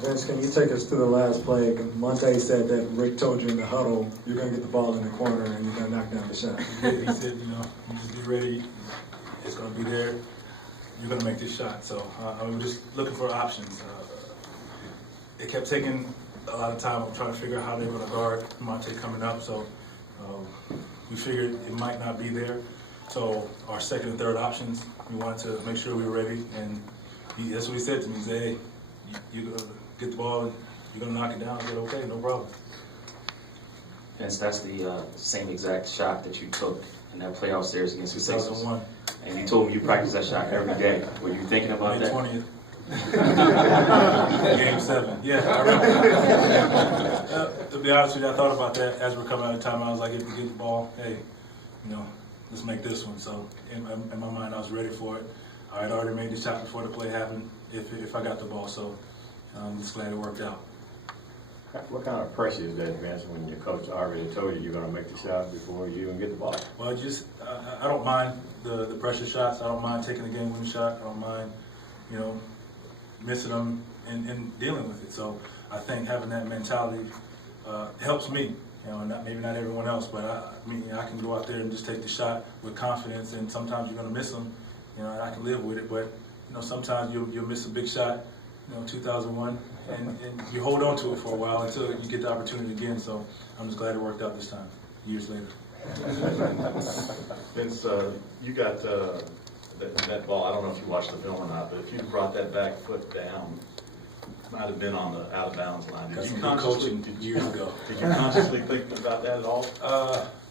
Vince, can you take us through the last play? Monte said that Rick told you in the huddle, you're going to get the ball in the corner and you're going to knock down the shot. He said, you just be ready. It's going to be there. You're going to make this shot. So I was just looking for options. It kept taking a lot of time. I'm trying to figure out how they're going to guard Monte coming up. So we figured it might not be there. So our second and third options, we wanted to make sure we were ready. And that's what he said to me. He said, hey, you're going to get the ball and you're going to knock it down. I said, okay, no problem. Vince, that's the same exact shot that you took in that playoff series against the Sixers. 2001. And you told me you practice that shot every day. Were you thinking about May that? 20th. Game 7. Yeah, I remember. To be honest with you, I thought about that as we're coming out of time. I was like, if we get the ball, hey, let's make this one. So in my mind, I was ready for it. I had already made the shot before the play happened if I got the ball. So I'm just glad it worked out. What kind of pressure is that, Vince, when your coach already told you you're going to make the shot before you even get the ball? Well, I don't mind the pressure shots. I don't mind taking the game-winning shot. I don't mind, missing them and dealing with it. So I think having that mentality helps me. Maybe not everyone else, but I can go out there and just take the shot with confidence. And sometimes you're going to miss them, and I can live with it. But sometimes you'll miss a big shot. 2001, and you hold on to it for a while until you get the opportunity again. So I'm just glad it worked out this time, years later. Vince, you got that ball. I don't know if you watched the film or not, but if you brought that back foot down, might have been on the out of bounds line. Did you consciously years ago? Did you consciously think about that at all?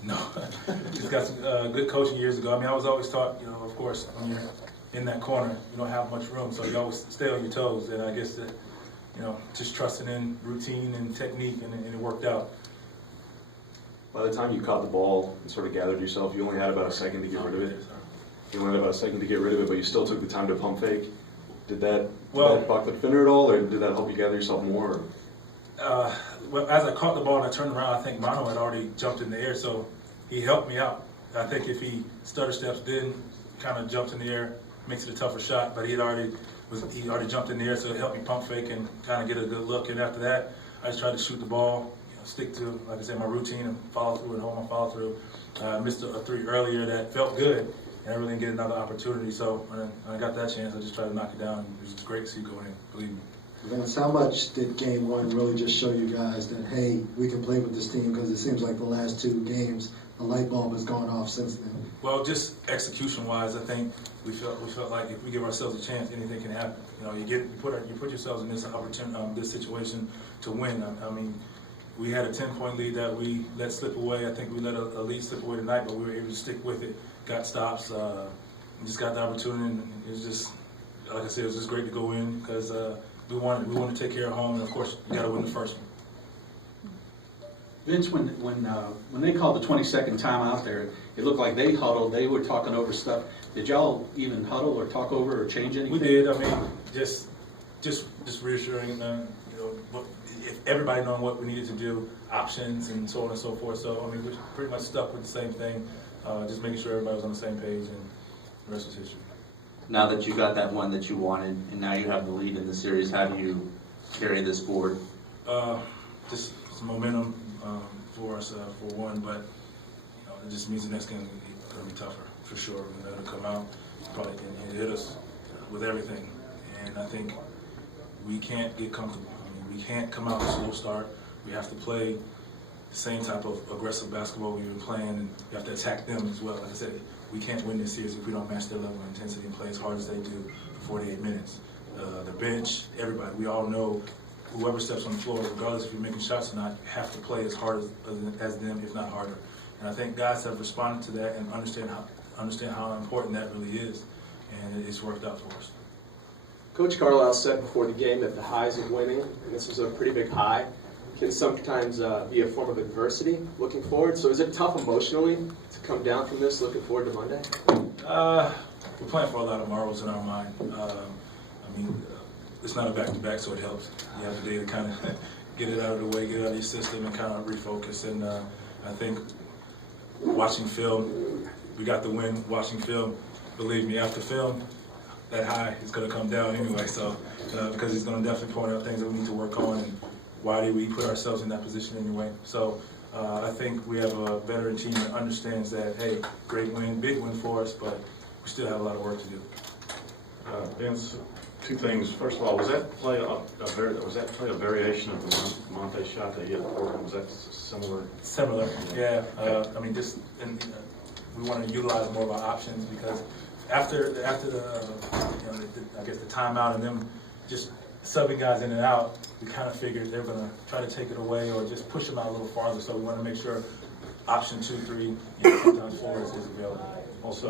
No. Just got some good coaching years ago. I was always taught, of course, when you're in that corner, you don't have much room, so you always stay on your toes. And I guess that, just trusting in routine and technique, and it worked out. By the time you caught the ball and sort of gathered yourself, you only had about a second to get rid of it. You only had about a second to get rid of it, but you still took the time to pump fake. Did that buck the defender at all, or did that help you gather yourself more? Well, as I caught the ball and I turned around, I think Mono had already jumped in the air, so he helped me out. I think if he stutter steps, then kind of jumps in the air, makes it a tougher shot, but he already jumped in the air, so it helped me pump fake and kind of get a good look. And after that, I just tried to shoot the ball, stick to, like I said, my routine and follow through and hold my follow through. I missed a 3 earlier that felt good, and I really didn't get another opportunity. So when I got that chance, I just tried to knock it down. And it was just great to see it go in, believe me. Vince, how much did game 1 really just show you guys that, hey, we can play with this team? Because it seems like the last 2 games, the light bulb has gone off since then. Well, just execution-wise, I think we felt like if we give ourselves a chance, anything can happen. You put yourselves in this opportunity, this situation to win. We had a 10-point lead that we let slip away. I think we let a lead slip away tonight, but we were able to stick with it. Got stops, just got the opportunity, and it was just, like I said, it was just great to go in because we wanted to take care of home, and of course, you got to win the first one. Vince, when they called the 20-second timeout there, it looked like they huddled. They were talking over stuff. Did y'all even huddle or talk over or change anything? We did. Just reassuring, if everybody knowing what we needed to do, options and so on and so forth. So we're pretty much stuck with the same thing. Just making sure everybody was on the same page, and the rest was history. Now that you got that one that you wanted, and now you have the lead in the series, how do you carry this forward? Just some momentum for us for one, but it just means the next game is going to be tougher for sure. We're going to come out, probably can hit us with everything, and I think we can't get comfortable. We can't come out with a slow start. We have to play the same type of aggressive basketball we've been playing, and we have to attack them as well. Like I said, we can't win this series if we don't match their level of intensity and play as hard as they do for 48 minutes. The bench, everybody, we all know whoever steps on the floor, regardless if you're making shots or not, you have to play as hard as them, if not harder. And I think guys have responded to that and understand how important that really is, and it's worked out for us. Coach Carlisle said before the game that the highs of winning, and this was a pretty big high, can sometimes be a form of adversity looking forward. So is it tough emotionally to come down from this looking forward to Monday? We're playing for a lot of marbles in our mind. It's not a back-to-back, so it helps. You have the day to kind of get it out of the way, get it out of your system, and kind of refocus. And I think watching film, we got the win watching film. Believe me, after film, that high is going to come down anyway. So because he's going to definitely point out things that we need to work on and why did we put ourselves in that position anyway. So I think we have a veteran team that understands that, hey, great win, big win for us, but we still have a lot of work to do. Vince, two things. First of all, was that play a variation of the Monte shot that he hit at Portland? Was that similar? Similar, yeah. I mean, just we want to utilize more of our options because after the I guess the timeout and them just subbing guys in and out, we kind of figured they're going to try to take it away or just push them out a little farther. So we want to make sure option 2, 3, sometimes 4 is available. Also.